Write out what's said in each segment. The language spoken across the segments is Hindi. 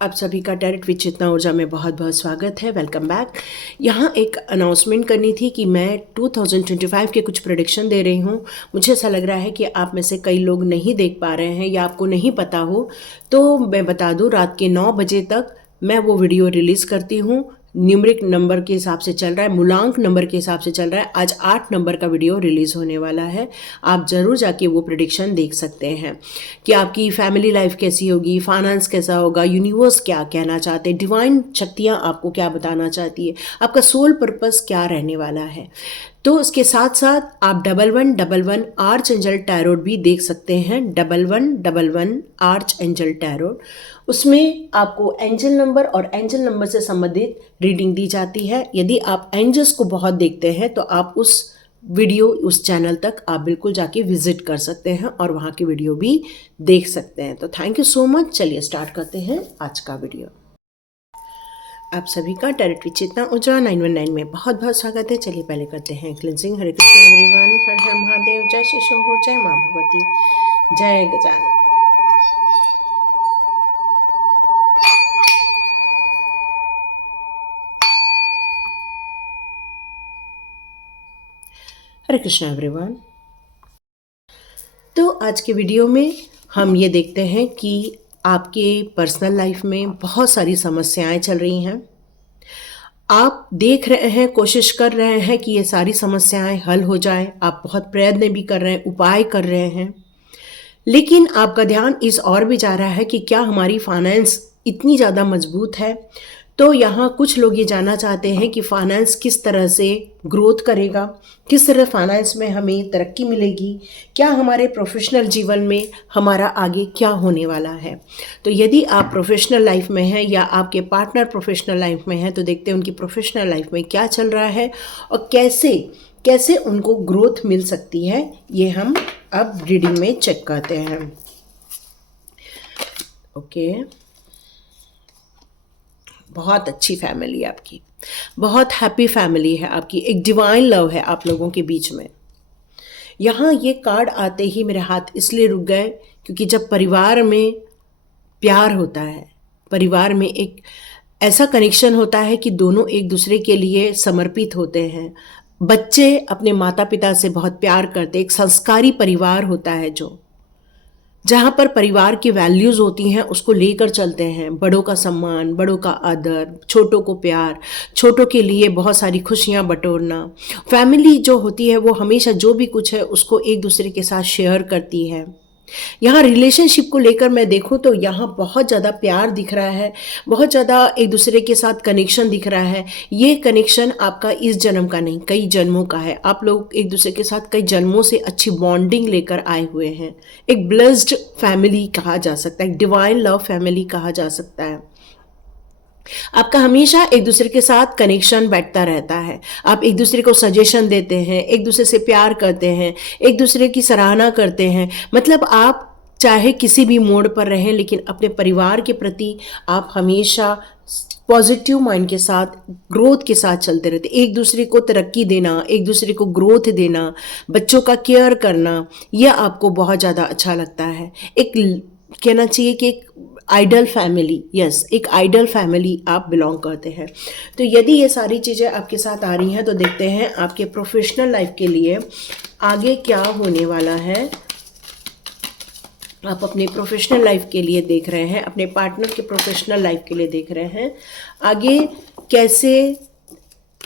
आप सभी का डायरेक्ट विद चेतना ऊर्जा में बहुत बहुत स्वागत है। Welcome back. यहाँ एक अनाउंसमेंट करनी थी कि मैं 2025 के कुछ प्रेडिक्शन दे रही हूँ। मुझे ऐसा लग रहा है कि आप में से कई लोग नहीं देख पा रहे हैं या आपको नहीं पता हो, तो मैं बता दूँ, रात के 9 बजे तक मैं वो वीडियो रिलीज़ करती हूँ। न्यूमरिक नंबर के हिसाब से चल रहा है, मूलांक नंबर के हिसाब से चल रहा है। आज 8 नंबर का वीडियो रिलीज़ होने वाला है। आप ज़रूर जाके वो प्रेडिक्शन देख सकते हैं कि आपकी फैमिली लाइफ कैसी होगी, फाइनेंस कैसा होगा, यूनिवर्स क्या कहना चाहते हैं, डिवाइन शक्तियाँ आपको क्या बताना चाहती है, आपका सोल पर्पस क्या रहने वाला है। तो इसके साथ साथ आप 1111 आर्च एंजल टैरोट भी देख सकते हैं। 1111 आर्च एंजल टैरोट, उसमें आपको एंजल नंबर और एंजल नंबर से संबंधित रीडिंग दी जाती है। यदि आप एंजल्स को बहुत देखते हैं तो आप उस वीडियो, उस चैनल तक आप बिल्कुल जाके विजिट कर सकते हैं और वहाँ की वीडियो भी देख सकते हैं। तो थैंक यू सो मच। चलिए स्टार्ट करते हैं आज का वीडियो। आप सभी का डायरेक्ट विद चेतना ऊर्जा 919 में बहुत बहुत स्वागत है। चलिए पहले करते हैं क्लिनजिंग। हरे कृष्ण एवरीवन, हर हर महादेव, जय श्री शंभू, जय माँ भगवती, जय गजानन। हरे कृष्ण एवरीवन। तो आज के वीडियो में हम ये देखते हैं कि आपके पर्सनल लाइफ में बहुत सारी समस्याएं चल रही हैं। आप देख रहे हैं, कोशिश कर रहे हैं कि ये सारी समस्याएं हल हो जाएं। आप बहुत प्रयत्न भी कर रहे हैं, उपाय कर रहे हैं, लेकिन आपका ध्यान इस ओर भी जा रहा है कि क्या हमारी फाइनेंस इतनी ज़्यादा मजबूत है। तो यहाँ कुछ लोग ये जानना चाहते हैं कि फाइनेंस किस तरह से ग्रोथ करेगा, किस तरह फाइनेंस में हमें तरक्की मिलेगी, क्या हमारे प्रोफेशनल जीवन में हमारा आगे क्या होने वाला है। तो यदि आप प्रोफेशनल लाइफ में हैं या आपके पार्टनर प्रोफेशनल लाइफ में हैं, तो देखते हैं उनकी प्रोफेशनल लाइफ में क्या चल रहा है और कैसे कैसे उनको ग्रोथ मिल सकती है। ये हम अब रीडिंग में चेक करते हैं। ओके, बहुत अच्छी फैमिली है आपकी, बहुत हैप्पी फैमिली है आपकी, एक डिवाइन लव है आप लोगों के बीच में। यहाँ ये कार्ड आते ही मेरे हाथ इसलिए रुक गए क्योंकि जब परिवार में प्यार होता है, परिवार में एक ऐसा कनेक्शन होता है कि दोनों एक दूसरे के लिए समर्पित होते हैं। बच्चे अपने माता पिता से बहुत प्यार करते, एक संस्कारी परिवार होता है जो, जहाँ पर परिवार की वैल्यूज़ होती हैं उसको लेकर चलते हैं। बड़ों का सम्मान, बड़ों का आदर, छोटों को प्यार, छोटों के लिए बहुत सारी खुशियाँ बटोरना। फैमिली जो होती है वो हमेशा जो भी कुछ है उसको एक दूसरे के साथ शेयर करती है। यहाँ रिलेशनशिप को लेकर मैं देखूँ तो यहाँ बहुत ज़्यादा प्यार दिख रहा है, बहुत ज़्यादा एक दूसरे के साथ कनेक्शन दिख रहा है। ये कनेक्शन आपका इस जन्म का नहीं, कई जन्मों का है। आप लोग एक दूसरे के साथ कई जन्मों से अच्छी बॉन्डिंग लेकर आए हुए हैं। एक ब्लेस्ड फैमिली कहा जा सकता है, एक डिवाइन लव फैमिली कहा जा सकता है। आपका हमेशा एक दूसरे के साथ कनेक्शन बैठता रहता है। आप एक दूसरे को सजेशन देते हैं, एक दूसरे से प्यार करते हैं, एक दूसरे की सराहना करते हैं। मतलब आप चाहे किसी भी मोड़ पर रहें, लेकिन अपने परिवार के प्रति आप हमेशा पॉजिटिव माइंड के साथ, ग्रोथ के साथ चलते रहते। एक दूसरे को तरक्की देना, एक दूसरे को ग्रोथ देना, बच्चों का केयर करना, यह आपको बहुत ज़्यादा अच्छा लगता है। एक कहना चाहिए कि एक आइडल फैमिली, यस, एक आइडल फैमिली आप बिलोंग करते हैं। तो यदि ये सारी चीज़ें आपके साथ आ रही हैं तो देखते हैं आपके प्रोफेशनल लाइफ के लिए आगे क्या होने वाला है। आप अपने प्रोफेशनल लाइफ के लिए देख रहे हैं, अपने पार्टनर के प्रोफेशनल लाइफ के लिए देख रहे हैं। आगे कैसे,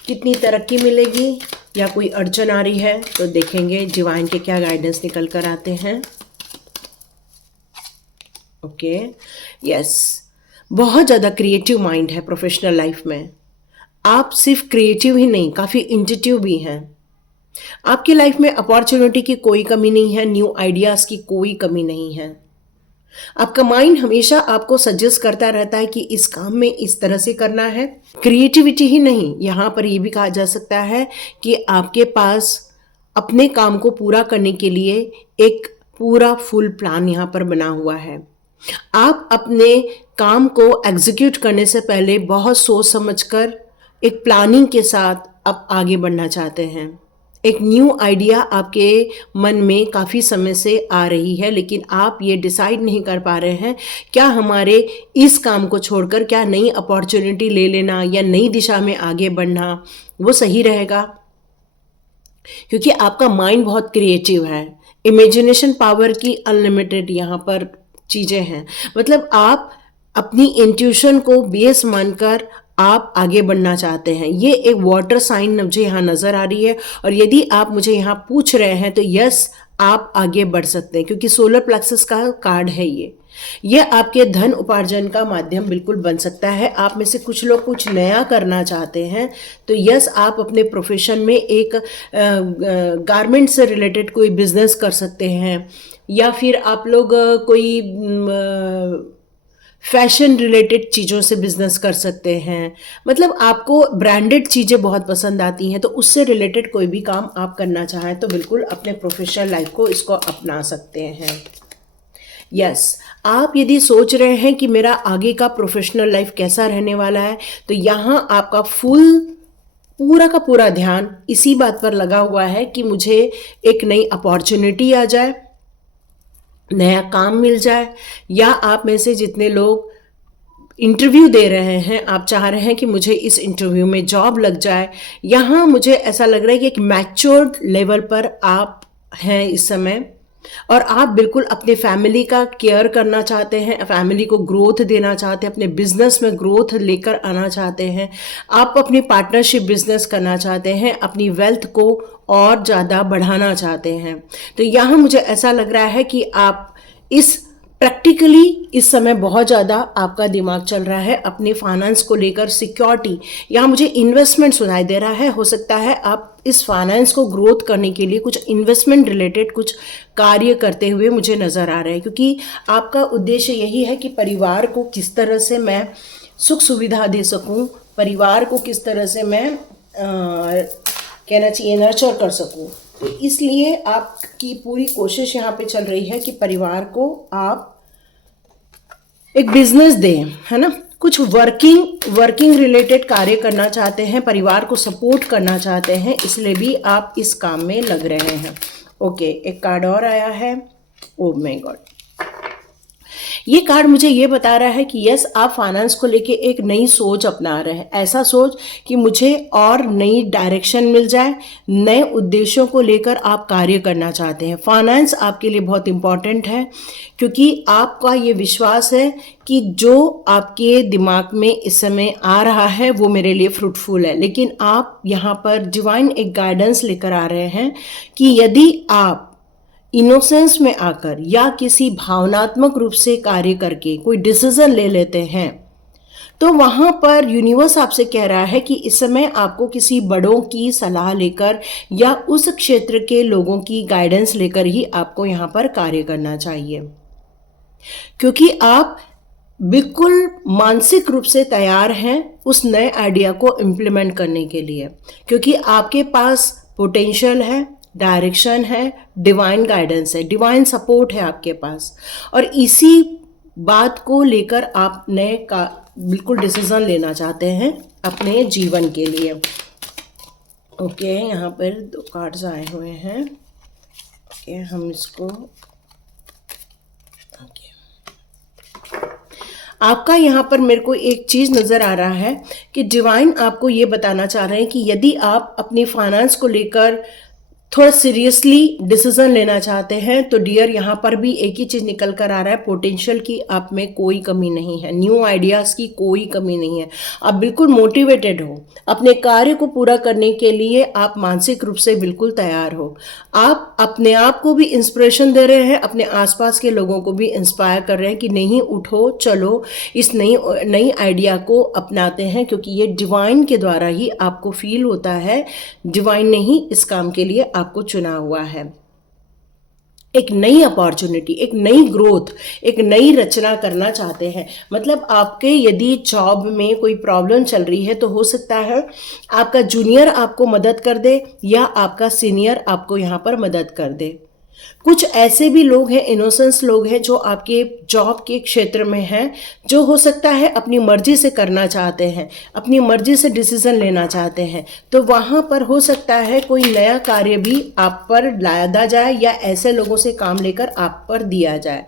कितनी तरक्की मिलेगी या कोई अड़चन आ रही है, तो देखेंगे डिवाइन के क्या गाइडेंस निकल कर आते हैं। ओके, यस, बहुत ज़्यादा क्रिएटिव माइंड है प्रोफेशनल लाइफ में। आप सिर्फ क्रिएटिव ही नहीं, काफ़ी इंट्यूटिव भी हैं। आपकी लाइफ में अपॉर्चुनिटी की कोई कमी नहीं है, न्यू आइडियाज़ की कोई कमी नहीं है। आपका माइंड हमेशा आपको सजेस्ट करता रहता है कि इस काम में इस तरह से करना है। क्रिएटिविटी ही नहीं, यहाँ पर ये भी कहा जा सकता है कि आपके पास अपने काम को पूरा करने के लिए एक पूरा फुल प्लान यहाँ पर बना हुआ है। आप अपने काम को एग्जीक्यूट करने से पहले बहुत सोच समझकर एक प्लानिंग के साथ आप आगे बढ़ना चाहते हैं। एक न्यू आइडिया आपके मन में काफ़ी समय से आ रही है, लेकिन आप ये डिसाइड नहीं कर पा रहे हैं क्या हमारे इस काम को छोड़कर क्या नई अपॉर्चुनिटी ले लेना या नई दिशा में आगे बढ़ना वो सही रहेगा। क्योंकि आपका माइंड बहुत क्रिएटिव है, इमेजिनेशन पावर की अनलिमिटेड यहाँ पर चीज़ें हैं। मतलब आप अपनी इंट्यूशन को बेस मानकर आप आगे बढ़ना चाहते हैं। ये एक वाटर साइन मुझे यहाँ नज़र आ रही है, और यदि आप मुझे यहाँ पूछ रहे हैं तो यस, आप आगे बढ़ सकते हैं, क्योंकि सोलर प्लेक्सस का कार्ड है ये आपके धन उपार्जन का माध्यम बिल्कुल बन सकता है। आप में से कुछ लोग कुछ नया करना चाहते हैं तो यस, आप अपने प्रोफेशन में एक गारमेंट से रिलेटेड कोई बिजनेस कर सकते हैं, या फिर आप लोग कोई फैशन रिलेटेड चीज़ों से बिजनेस कर सकते हैं। मतलब आपको ब्रांडेड चीज़ें बहुत पसंद आती हैं, तो उससे रिलेटेड कोई भी काम आप करना चाहें तो बिल्कुल अपने प्रोफेशनल लाइफ को इसको अपना सकते हैं। यस, आप यदि सोच रहे हैं कि मेरा आगे का प्रोफेशनल लाइफ कैसा रहने वाला है, तो यहाँ आपका पूरा का पूरा ध्यान इसी बात पर लगा हुआ है कि मुझे एक नई अपॉर्चुनिटी आ जाए, नया काम मिल जाए, या आप में से जितने लोग इंटरव्यू दे रहे हैं, आप चाह रहे हैं कि मुझे इस इंटरव्यू में जॉब लग जाए। यहाँ मुझे ऐसा लग रहा है कि एक मैच्योर्ड लेवल पर आप हैं इस समय, और आप बिल्कुल अपने फैमिली का केयर करना चाहते हैं, फैमिली को ग्रोथ देना चाहते हैं, अपने बिजनेस में ग्रोथ लेकर आना चाहते हैं, आप अपनी पार्टनरशिप बिजनेस करना चाहते हैं, अपनी वेल्थ को और ज़्यादा बढ़ाना चाहते हैं। तो यहाँ मुझे ऐसा लग रहा है कि आप प्रैक्टिकली इस समय बहुत ज़्यादा आपका दिमाग चल रहा है अपने फाइनेंस को लेकर। सिक्योरिटी, यहाँ मुझे इन्वेस्टमेंट सुनाई दे रहा है। हो सकता है आप इस फाइनेंस को ग्रोथ करने के लिए कुछ इन्वेस्टमेंट रिलेटेड कुछ कार्य करते हुए मुझे नज़र आ रहे हैं, क्योंकि आपका उद्देश्य यही है कि परिवार को किस तरह से मैं सुख सुविधा दे सकूं, परिवार को किस तरह से मैं कहना चाहिए नर्चर कर सकूं। तो इसलिए आपकी पूरी कोशिश यहाँ पे चल रही है कि परिवार को आप एक बिजनेस दें, है ना, कुछ वर्किंग रिलेटेड कार्य करना चाहते हैं, परिवार को सपोर्ट करना चाहते हैं, इसलिए भी आप इस काम में लग रहे हैं। ओके, एक कार्ड और आया है। ओह माय गॉड, ये कार्ड मुझे ये बता रहा है कि यस, आप फाइनेंस को लेके एक नई सोच अपना रहे हैं। ऐसा सोच कि मुझे और नई डायरेक्शन मिल जाए, नए उद्देश्यों को लेकर आप कार्य करना चाहते हैं। फाइनेंस आपके लिए बहुत इंपॉर्टेंट है, क्योंकि आपका ये विश्वास है कि जो आपके दिमाग में इस समय आ रहा है वो मेरे लिए फ्रूटफुल है। लेकिन आप यहाँ पर डिवाइन एक गाइडेंस लेकर आ रहे हैं कि यदि आप इनोसेंस में आकर या किसी भावनात्मक रूप से कार्य करके कोई डिसीजन ले लेते हैं, तो वहाँ पर यूनिवर्स आपसे कह रहा है कि इस समय आपको किसी बड़ों की सलाह लेकर या उस क्षेत्र के लोगों की गाइडेंस लेकर ही आपको यहाँ पर कार्य करना चाहिए, क्योंकि आप बिल्कुल मानसिक रूप से तैयार हैं उस नए आइडिया को इम्प्लीमेंट करने के लिए, क्योंकि आपके पास पोटेंशियल है, डायरेक्शन है, डिवाइन गाइडेंस है, डिवाइन सपोर्ट है आपके पास, और इसी बात को लेकर आप नए का बिल्कुल डिसीजन लेना चाहते हैं अपने जीवन के लिए। ओके, यहाँ पर 2 कार्ड्स आए हुए हैं। ओके, हम इसको आपका यहाँ पर मेरे को एक चीज़ नज़र आ रहा है कि डिवाइन आपको ये बताना चाह रहे हैं कि यदि आप अपनी फाइनेंस को लेकर थोड़ा सीरियसली डिसीजन लेना चाहते हैं तो डियर, यहाँ पर भी एक ही चीज़ निकल कर आ रहा है, पोटेंशियल की आप में कोई कमी नहीं है, न्यू आइडियाज़ की कोई कमी नहीं है। आप बिल्कुल मोटिवेटेड हो, अपने कार्य को पूरा करने के लिए आप मानसिक रूप से बिल्कुल तैयार हो। आप अपने आप को भी इंस्पिरेशन दे रहे हैं, अपने आसपास के लोगों को भी इंस्पायर कर रहे हैं कि नहीं, उठो, चलो, इस नई आइडिया को अपनाते हैं, क्योंकि ये डिवाइन के द्वारा ही आपको फील होता है, डिवाइन ने ही इस काम के लिए आपको चुना हुआ है। एक नई अपॉर्चुनिटी, एक नई ग्रोथ, एक नई रचना करना चाहते हैं। मतलब आपके यदि जॉब में कोई प्रॉब्लम चल रही है तो हो सकता है आपका जूनियर आपको मदद कर दे या आपका सीनियर आपको यहाँ पर मदद कर दे। कुछ ऐसे भी लोग हैं, इनोसेंस लोग हैं, जो आपके जॉब के क्षेत्र में हैं, जो हो सकता है अपनी मर्जी से करना चाहते हैं, अपनी मर्जी से डिसीजन लेना चाहते हैं। तो वहाँ पर हो सकता है कोई नया कार्य भी आप पर लादा जाए या ऐसे लोगों से काम लेकर आप पर दिया जाए।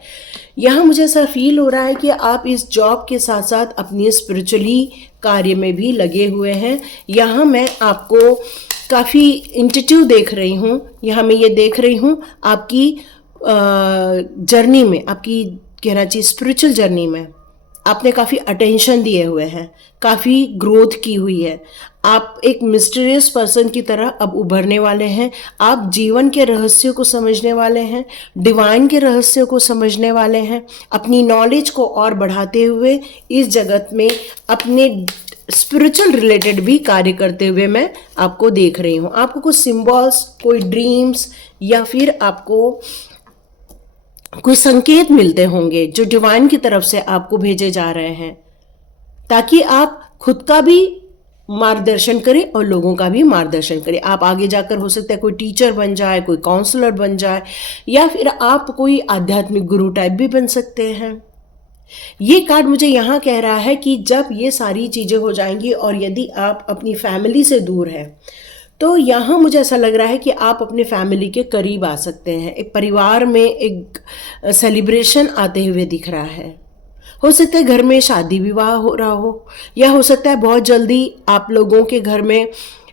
यहाँ मुझे ऐसा फील हो रहा है कि आप इस जॉब के साथ साथ अपनी स्पिरिचुअली कार्य में भी लगे हुए हैं। यहाँ मैं आपको काफ़ी इंट्यूटिव देख रही हूँ। यहाँ मैं ये देख रही हूँ आपकी जर्नी में, आपकी कहना चाहिए स्पिरिचुअल जर्नी में आपने काफ़ी अटेंशन दिए हुए हैं, काफ़ी ग्रोथ की हुई है। आप एक मिस्टीरियस पर्सन की तरह अब उभरने वाले हैं। आप जीवन के रहस्यों को समझने वाले हैं, डिवाइन के रहस्यों को समझने वाले हैं। अपनी नॉलेज को और बढ़ाते हुए इस जगत में अपने स्पिरिचुअल रिलेटेड भी कार्य करते हुए मैं आपको देख रही हूँ। आपको कुछ सिंबल्स, कोई ड्रीम्स या फिर आपको कोई संकेत मिलते होंगे जो डिवाइन की तरफ से आपको भेजे जा रहे हैं, ताकि आप खुद का भी मार्गदर्शन करें और लोगों का भी मार्गदर्शन करें। आप आगे जाकर हो सकता है कोई टीचर बन जाए, कोई काउंसलर बन जाए, या फिर आप कोई आध्यात्मिक गुरु टाइप भी बन सकते हैं। ये कार्ड मुझे यहाँ कह रहा है कि जब ये सारी चीज़ें हो जाएंगी और यदि आप अपनी फैमिली से दूर हैं, तो यहाँ मुझे ऐसा लग रहा है कि आप अपने फैमिली के करीब आ सकते हैं। एक परिवार में एक सेलिब्रेशन आते हुए दिख रहा है। हो सकता है घर में शादी विवाह हो रहा हो, या हो सकता है बहुत जल्दी आप लोगों के घर में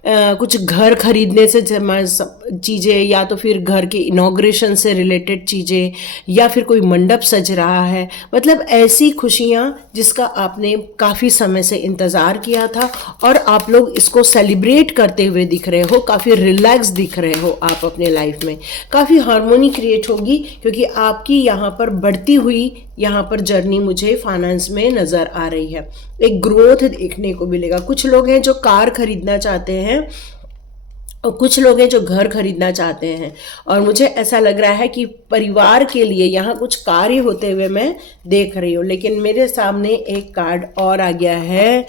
कुछ घर खरीदने से चीज़ें, या तो फिर घर के इनॉग्रेशन से रिलेटेड चीज़ें, या फिर कोई मंडप सज रहा है। मतलब ऐसी खुशियाँ जिसका आपने काफ़ी समय से इंतज़ार किया था और आप लोग इसको सेलिब्रेट करते हुए दिख रहे हो। काफ़ी रिलैक्स दिख रहे हो आप अपने लाइफ में। काफ़ी हार्मोनी क्रिएट होगी, क्योंकि आपकी यहाँ पर बढ़ती हुई यहाँ पर जर्नी मुझे फाइनेंस में नज़र आ रही है। एक ग्रोथ देखने को मिलेगा। कुछ लोग हैं जो कार खरीदना चाहते हैं और कुछ लोग हैं जो घर खरीदना चाहते हैं, और मुझे ऐसा लग रहा है कि परिवार के लिए यहाँ कुछ कार्य होते हुए मैं देख रही हूँ। लेकिन मेरे सामने एक कार्ड और आ गया है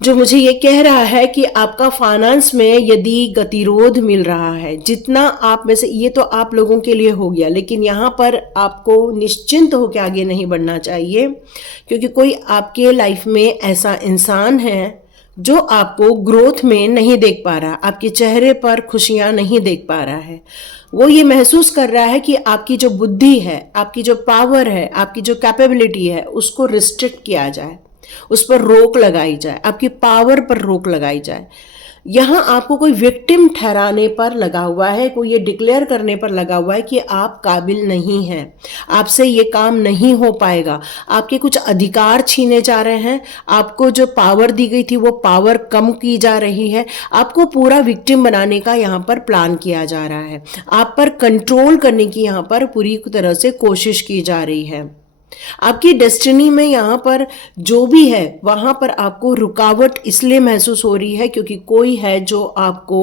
जो मुझे ये कह रहा है कि आपका फाइनेंस में यदि गतिरोध मिल रहा है, जितना आप में से, ये तो आप लोगों के लिए हो गया, लेकिन यहाँ पर आपको निश्चिंत होकर आगे नहीं बढ़ना चाहिए, क्योंकि कोई आपके लाइफ में ऐसा इंसान है जो आपको ग्रोथ में नहीं देख पा रहा, आपके चेहरे पर खुशियाँ नहीं देख पा रहा है। वो ये महसूस कर रहा है कि आपकी जो बुद्धि है, आपकी जो पावर है, आपकी जो कैपेबिलिटी है, उसको रिस्ट्रिक्ट किया जाए, उस पर रोक लगाई जाए, आपकी पावर पर रोक लगाई जाए। यहाँ आपको कोई विक्टिम ठहराने पर लगा हुआ है, कोई ये डिक्लेयर करने पर लगा हुआ है कि आप काबिल नहीं हैं, आपसे ये काम नहीं हो पाएगा, आपके कुछ अधिकार छीने जा रहे हैं, आपको जो पावर दी गई थी वो पावर कम की जा रही है, आपको पूरा विक्टिम बनाने का यहाँ पर प्लान किया जा रहा है, आप पर कंट्रोल करने की यहाँ पर पूरी तरह से कोशिश की जा रही है। आपकी डेस्टिनी में यहाँ पर जो भी है वहाँ पर आपको रुकावट इसलिए महसूस हो रही है क्योंकि कोई है जो आपको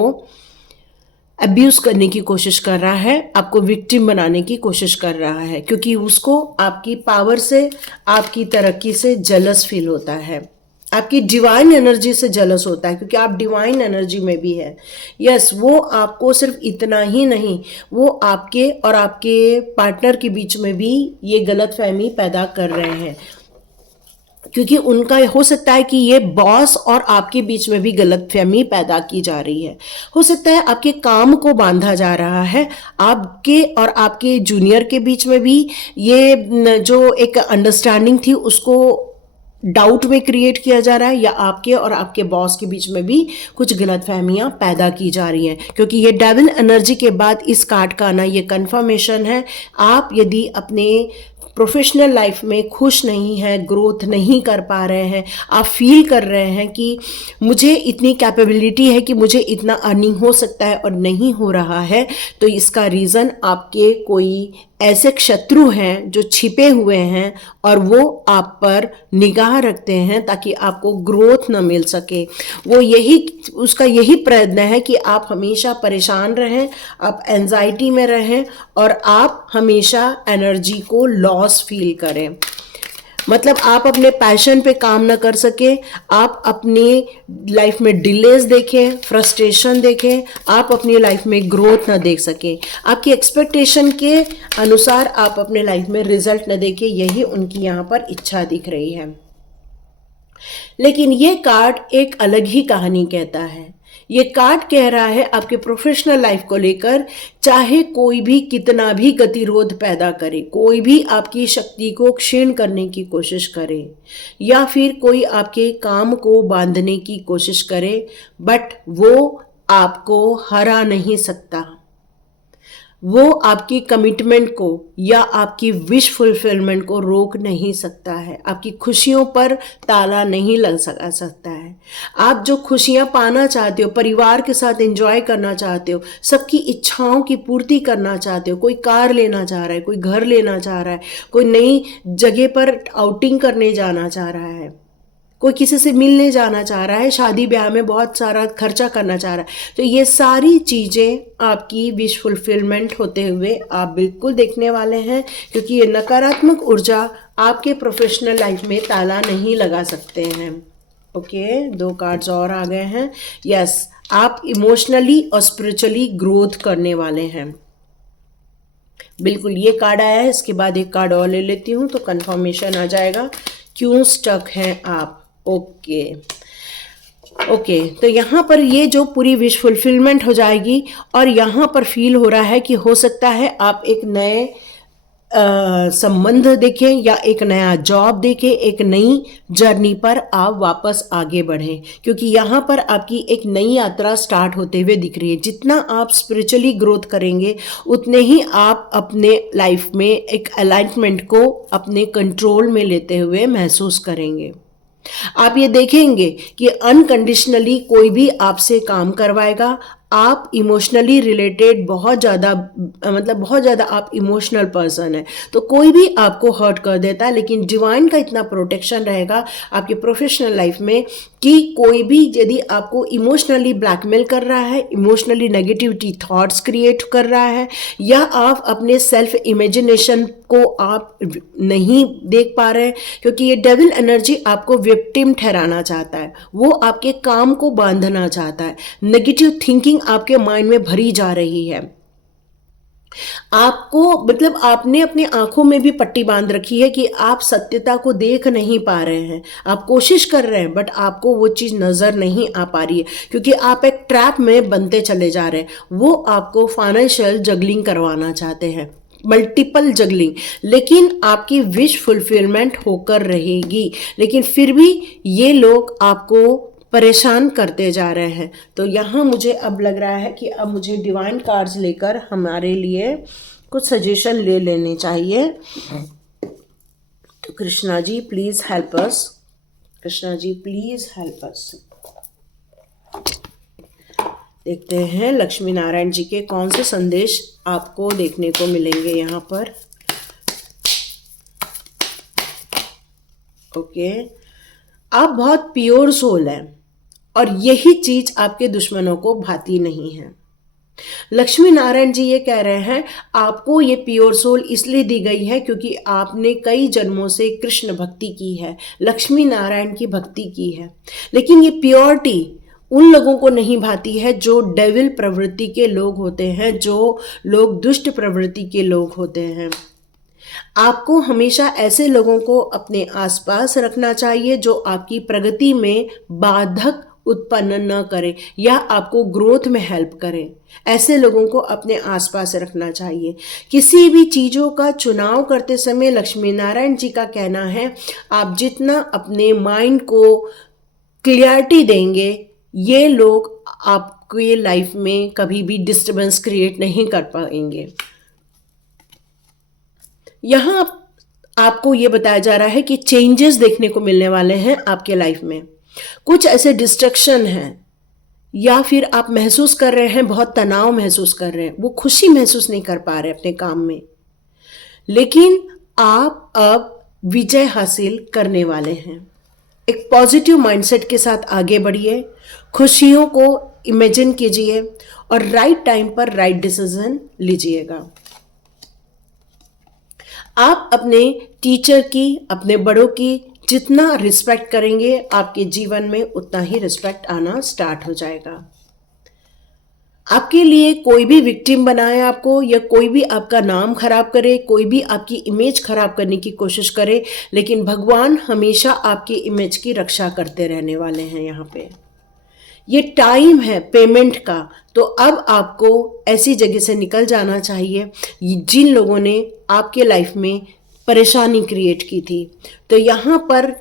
अब्यूज करने की कोशिश कर रहा है, आपको विक्टिम बनाने की कोशिश कर रहा है, क्योंकि उसको आपकी पावर से, आपकी तरक्की से जलस फील होता है, आपकी डिवाइन एनर्जी से जलस होता है, क्योंकि आप डिवाइन एनर्जी में भी है। यस, वो आपको सिर्फ इतना ही नहीं, वो आपके और आपके पार्टनर के बीच में भी ये गलतफहमी पैदा कर रहे हैं, क्योंकि उनका हो सकता है कि ये बॉस और आपके बीच में भी गलतफहमी पैदा की जा रही है। हो सकता है आपके काम को बांधा जा रहा है, आपके और आपके जूनियर के बीच में भी ये जो एक अंडरस्टैंडिंग थी उसको डाउट में क्रिएट किया जा रहा है, या आपके और आपके बॉस के बीच में भी कुछ गलतफहमियां पैदा की जा रही हैं। क्योंकि ये डेविल एनर्जी के बाद इस कार्ड का आना ये कंफर्मेशन है। आप यदि अपने प्रोफेशनल लाइफ में खुश नहीं है, ग्रोथ नहीं कर पा रहे हैं, आप फील कर रहे हैं कि मुझे इतनी कैपेबिलिटी है कि मुझे इतना अर्निंग हो सकता है और नहीं हो रहा है, तो इसका रीज़न आपके कोई ऐसे शत्रु हैं जो छिपे हुए हैं और वो आप पर निगाह रखते हैं ताकि आपको ग्रोथ न मिल सके। वो उसका यही प्रयत्न है कि आप हमेशा परेशान रहें, आप एंजाइटी में रहें और आप हमेशा एनर्जी को लॉस फील करें। मतलब आप अपने पैशन पे काम ना कर सके, आप अपनी लाइफ में डिलेज देखें, फ्रस्ट्रेशन देखें, आप अपनी लाइफ में ग्रोथ ना देख सकें, आपकी एक्सपेक्टेशन के अनुसार आप अपने लाइफ में रिजल्ट ना देखें, यही उनकी यहाँ पर इच्छा दिख रही है। लेकिन ये कार्ड एक अलग ही कहानी कहता है। ये कार्ड कह रहा है आपके प्रोफेशनल लाइफ को लेकर, चाहे कोई भी कितना भी गतिरोध पैदा करे, कोई भी आपकी शक्ति को क्षीण करने की कोशिश करे, या फिर कोई आपके काम को बांधने की कोशिश करे, बट वो आपको हरा नहीं सकता। वो आपकी कमिटमेंट को या आपकी विश फुलफिलमेंट को रोक नहीं सकता है, आपकी खुशियों पर ताला नहीं लग सकता है। आप जो खुशियां पाना चाहते हो, परिवार के साथ एंजॉय करना चाहते हो, सबकी इच्छाओं की पूर्ति करना चाहते हो, कोई कार लेना चाह रहा है, कोई घर लेना चाह रहा है, कोई नई जगह पर आउटिंग करने जाना चाह रहा है, कोई किसी से मिलने जाना चाह रहा है, शादी ब्याह में बहुत सारा खर्चा करना चाह रहा है, तो ये सारी चीज़ें आपकी विश फुलफिलमेंट होते हुए आप बिल्कुल देखने वाले हैं, क्योंकि ये नकारात्मक ऊर्जा आपके प्रोफेशनल लाइफ में ताला नहीं लगा सकते हैं। ओके, 2 कार्ड्स और आ गए हैं। यस, आप इमोशनली और स्पिरिचुअली ग्रोथ करने वाले हैं। बिल्कुल, ये कार्ड आया है। इसके बाद एक कार्ड और ले लेती हूँ तो कंफर्मेशन आ जाएगा। क्यों स्टक हैं आप? ओके, तो यहाँ पर ये जो पूरी विश फुलफिलमेंट हो जाएगी, और यहाँ पर फील हो रहा है कि हो सकता है आप एक नए संबंध देखें या एक नया जॉब देखें, एक नई जर्नी पर आप वापस आगे बढ़ें, क्योंकि यहाँ पर आपकी एक नई यात्रा स्टार्ट होते हुए दिख रही है। जितना आप स्पिरिचुअली ग्रोथ करेंगे, उतने ही आप अपने लाइफ में एक अलाइनमेंट को अपने कंट्रोल में लेते हुए महसूस करेंगे। आप ये देखेंगे कि अनकंडीशनली कोई भी आपसे काम करवाएगा। आप इमोशनली रिलेटेड बहुत ज़्यादा आप इमोशनल पर्सन है, तो कोई भी आपको हर्ट कर देता है, लेकिन डिवाइन का इतना प्रोटेक्शन रहेगा आपके प्रोफेशनल लाइफ में कि कोई भी यदि आपको इमोशनली ब्लैकमेल कर रहा है, इमोशनली नेगेटिविटी थॉट्स क्रिएट कर रहा है, या आप अपने सेल्फ इमेजिनेशन को आप नहीं देख पा रहे हैं, क्योंकि ये डेविल एनर्जी आपको विक्टिम ठहराना चाहता है, वो आपके काम को बांधना चाहता है, नेगेटिव थिंकिंग आपके माइंड में भरी जा रही है। आपको मतलब आपने अपनी आंखों में भी पट्टी बांध रखी है कि आप सत्यता को देख नहीं पा रहे हैं। आप कोशिश कर रहे हैं, बट आपको वो चीज़ नज़र नहीं आ पा रही है, क्योंकि आप एक ट्रैप में बनते चले जा रहे हैं। वो आपको फाइनेंशियल जगलिंग करवाना चाहते हैं, मल्टीपल जगलिंग, लेकिन आपकी विश फुलफिलमेंट होकर रहेगी। लेकिन फिर भी ये लोग आपको परेशान करते जा रहे हैं। तो यहाँ मुझे अब लग रहा है कि अब मुझे डिवाइन कार्ड्स लेकर हमारे लिए कुछ सजेशन ले लेने चाहिए। तो Krishna ji please help us, Krishna ji please help us. देखते हैं लक्ष्मी नारायण जी के कौन से संदेश आपको देखने को मिलेंगे यहाँ पर। ओके, आप बहुत प्योर सोल हैं और यही चीज आपके दुश्मनों को भाती नहीं है। लक्ष्मी नारायण जी ये कह रहे हैं आपको ये प्योर सोल इसलिए दी गई है क्योंकि आपने कई जन्मों से कृष्ण भक्ति की है, लक्ष्मी नारायण की भक्ति की है। लेकिन ये प्योरिटी उन लोगों को नहीं भाती है जो डेविल प्रवृत्ति के लोग होते हैं, जो लोग दुष्ट प्रवृत्ति के लोग होते हैं। आपको हमेशा ऐसे लोगों को अपने आसपास रखना चाहिए जो आपकी प्रगति में बाधक उत्पन्न न करें या आपको ग्रोथ में हेल्प करें। ऐसे लोगों को अपने आसपास रखना चाहिए। किसी भी चीज़ों का चुनाव करते समय लक्ष्मी नारायण जी का कहना है आप जितना अपने माइंड को क्लियरिटी देंगे, ये लोग आपके लाइफ में कभी भी डिस्टर्बेंस क्रिएट नहीं कर पाएंगे। यहाँ आपको ये बताया जा रहा है कि चेंजेस देखने को मिलने वाले हैं आपके लाइफ में। कुछ ऐसे डिस्ट्रक्शन हैं या फिर आप महसूस कर रहे हैं, बहुत तनाव महसूस कर रहे हैं, वो खुशी महसूस नहीं कर पा रहे अपने काम में, लेकिन आप अब विजय हासिल करने वाले हैं। एक पॉजिटिव माइंडसेट के साथ आगे बढ़िए, खुशियों को इमेजिन कीजिए और राइट टाइम पर राइट डिसीजन लीजिएगा। आप अपने टीचर की, अपने बड़ों की जितना रिस्पेक्ट करेंगे, आपके जीवन में उतना ही रिस्पेक्ट आना स्टार्ट हो जाएगा। आपके लिए कोई भी विक्टिम बनाए आपको, या कोई भी आपका नाम खराब करे, कोई भी आपकी इमेज खराब करने की कोशिश करे, लेकिन भगवान हमेशा आपकी इमेज की रक्षा करते रहने वाले हैं। यहाँ पे ये टाइम है पेमेंट का, तो अब आपको ऐसी जगह से निकल जाना चाहिए जिन लोगों ने आपके लाइफ में परेशानी क्रिएट की थी। तो यहाँ पर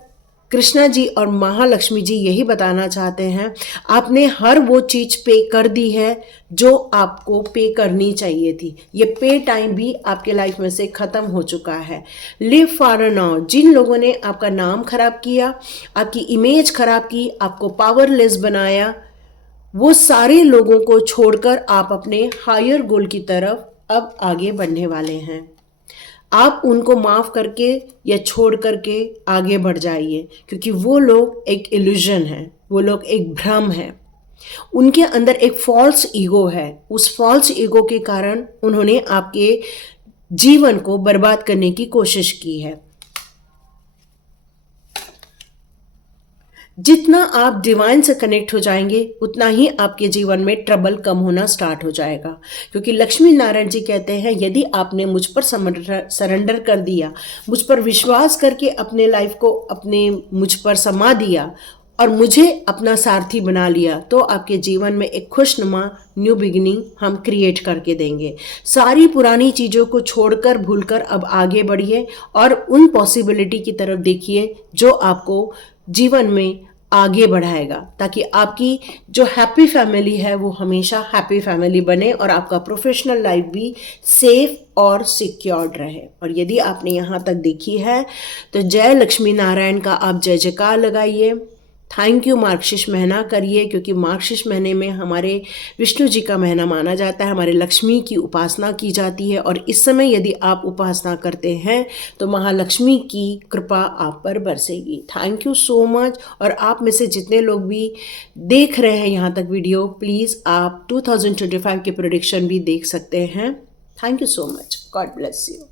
कृष्णा जी और महालक्ष्मी जी यही बताना चाहते हैं, आपने हर वो चीज़ पे कर दी है जो आपको पे करनी चाहिए थी। ये पे टाइम भी आपके लाइफ में से ख़त्म हो चुका है। Live for now. जिन लोगों ने आपका नाम खराब किया, आपकी इमेज खराब की, आपको पावरलेस बनाया, वो सारे लोगों को छोड़कर आप अपने हायर गोल की तरफ अब आगे बढ़ने वाले हैं। आप उनको माफ़ करके या छोड़ करके आगे बढ़ जाइए, क्योंकि वो लोग एक इल्यूजन है, वो लोग एक भ्रम है। उनके अंदर एक फॉल्स ईगो है। उस फॉल्स ईगो के कारण उन्होंने आपके जीवन को बर्बाद करने की कोशिश की है। जितना आप डिवाइन से कनेक्ट हो जाएंगे, उतना ही आपके जीवन में ट्रबल कम होना स्टार्ट हो जाएगा। क्योंकि लक्ष्मी नारायण जी कहते हैं, यदि आपने मुझ पर सरेंडर कर दिया, मुझ पर विश्वास करके अपने लाइफ को मुझ पर समा दिया और मुझे अपना सारथी बना लिया, तो आपके जीवन में एक खुशनुमा न्यू बिगिनिंग हम क्रिएट करके देंगे। सारी पुरानी चीज़ों को छोड़कर, भूलकर अब आगे बढ़िए और उन पॉसिबिलिटी की तरफ देखिए जो आपको जीवन में आगे बढ़ाएगा, ताकि आपकी जो हैप्पी फैमिली है वो हमेशा हैप्पी फैमिली बने और आपका प्रोफेशनल लाइफ भी सेफ और सिक्योर्ड रहे। और यदि आपने यहाँ तक देखी है तो जय लक्ष्मी नारायण का आप जय जयकार लगाइए। थैंक यू मार्गशीर्ष महीना करिए, क्योंकि मार्गशीर्ष महीने में हमारे विष्णु जी का महीना माना जाता है, हमारे लक्ष्मी की उपासना की जाती है। और इस समय यदि आप उपासना करते हैं तो महालक्ष्मी की कृपा आप पर बरसेगी। Thank you so much. और आप में से जितने लोग भी देख रहे हैं यहाँ तक वीडियो, प्लीज़ आप 2025 के प्रेडिक्शन भी देख सकते हैं। Thank you so much. God bless you.